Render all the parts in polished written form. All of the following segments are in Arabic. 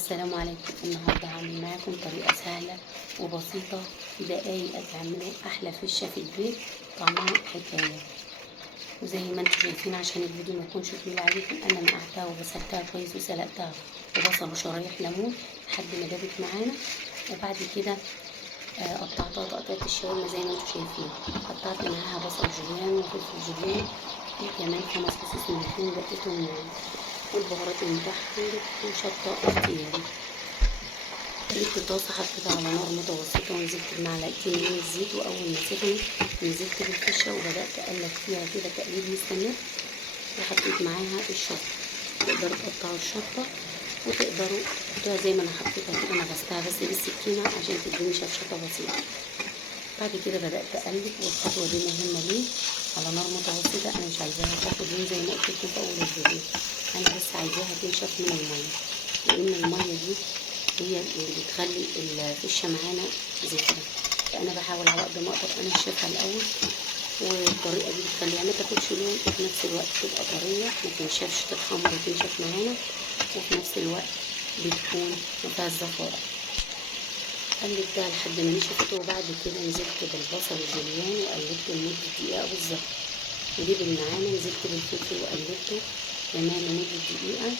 السلام عليكم. النهارده هعمل معاكم طريقه سهله وبسيطه في دقايق هتعملوا احلى فشه في البيت طعمها حكايه. وزي ما انتم شايفين عشان الفيديو ما يكونش طويل عليكم، انا نقعتها وغسلتها كويس وسلقتها ببصل وشرايح ليمون لحد ما دابت معانا. وبعد كده قطعتها تقطيعه الشاورما زي ما انتم شايفين. قطعت معاها بصل جوليان وفلفل جوليان وكمان 5 فصوص من الثوم دقيتهم معانا، والبهارات المتاحة عندك وشطة اختياري. جبت طاسة حطيتها على نار متوسطة ونزلت بمعلقتين من الزيت، وأول ما سخنت نزلت بالفشة وبدأت أقلب فيها كده تقليب مستمر، وحطيت معاها الشطة. تقدروا تقطعوا الشطة وتقدروا تحطوها زي ما أنا حطيتها كده، أنا غستها بس بالسكينة عشان تديني شطة بسيطة. بعد كده بدأت أقلب، والخطوة دي مهمة ليه؟ على نار متوسطة. أنا مش عايزاها تاخد لون زي ما قلت لكم في أول الفيديو، أنا بس عايزاها تنشف من المية، لأن المية دي هي اللي بتخلي الفشة معانا زفرة. فأنا بحاول على قد ما أقدر أنشفها الأول، والطريقة دي بتخليها ما تاخدش لون وفي نفس الوقت تبقى طرية ما تنشفش، تتخمر وتنشف معانا، وفي نفس الوقت بتكون مفيهاش زفارة. قلبتها لحد ما نشفت، وبعد كده نزلت بالبصل الجوليان وقلبته لمدة دقيقة بالظبط. نجيب النعامة نزلت بالفلفل وقلبته كمان لمدة دقيقة.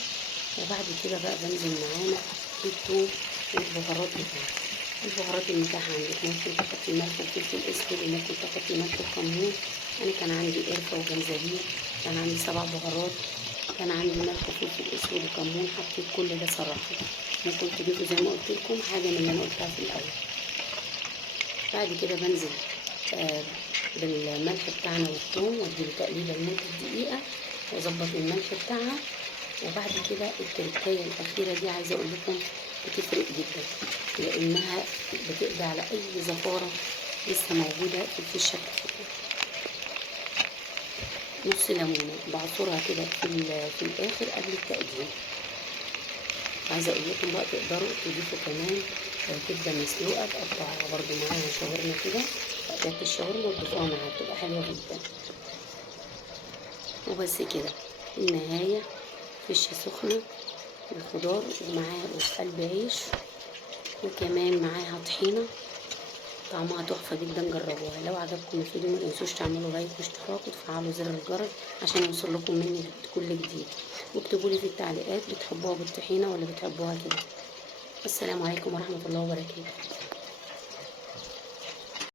وبعد كده بقى بنزل معانا بالثوم والبهارات بتاعتي. البهارات المتاحة عندك ممكن تحطي ملح وفلفل اسود، وممكن تحطي ملح وكمون. انا كان عندي قرفة وجنزبيل، كان عندي 7 بهارات، كان عندي ملح وفلفل اسود وكمون، حطيت كل ده صراحة. ممكن تضيفوا زي ما قلت لكم حاجة من اللي انا قلتها في الاول. بعد كده بنزل بالملح بتاعنا والثوم واديله تقليبه لمده دقيقه واظبط الملح بتاعها. وبعد كده التركايه الاخيره دي عايزه اقول لكم بتفرق جدا، لانها بتقضي على اي زفاره لسه موجوده في الفشه بتاعتكم. نص ليمونه بعصرها كده في الاخر قبل التقديم. عايزه اقول لكم بقى تقدروا تضيفوا كمان كبده مسلوقه تقطعوها برده معاها شاورما كده، تقطيعه الشاورما وتضيفوها معاها بتبقى حلوه جدا. وبس كده، النهايه فشه سخنه بالخضار ومعاها وفي قلب عيش، وكمان معاها طحينه طعمها تحفه جدا. جربوها. لو عجبكم الفيديو ما تنسوش تعملوا لايك واشتراك وتفعلوا زر الجرس عشان يوصل لكم مني كل جديد، واكتبوا لي في التعليقات بتحبوها بالطحينه ولا بتحبوها كده. السلام عليكم ورحمه الله وبركاته.